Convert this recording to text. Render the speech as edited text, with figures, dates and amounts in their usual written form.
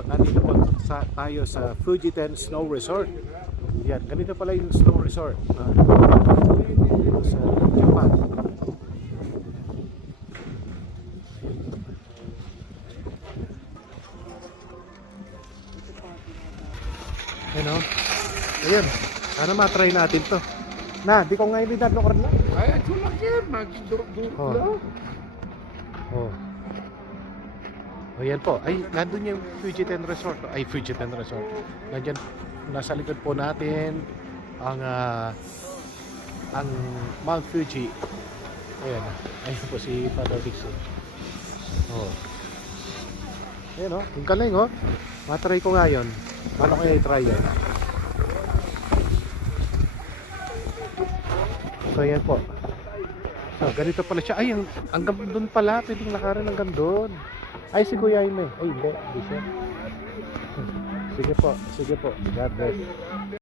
nandito po tayo sa Fujiten Snow Resort. Yan, ganito pala yung snow resort dito sa Japan. Ayan o. Ayan, sana matry natin to. Na, di ko ngayon din natin na. Ay, tulak yan. Mag-duruk-duruk lang. Oh. Ayan po. Ay, nandun yung Fujiten Resort. Ay, Fujiten Resort. Nandyan, nasa likod po natin ang Mount Fuji. Ayan. Ayan po si Father Dixon. Oh. Ayan o. Yung galing o. Matry ko nga yun. Paano kaya i-try yan? So, ayan po. So, ganito pala siya. Ay, hanggang doon pala. Pwedeng lakarin hanggang doon. Ay, si Kuya Jaime. Ay, hindi. Hindi siya. Sige po. Sige po. God bless.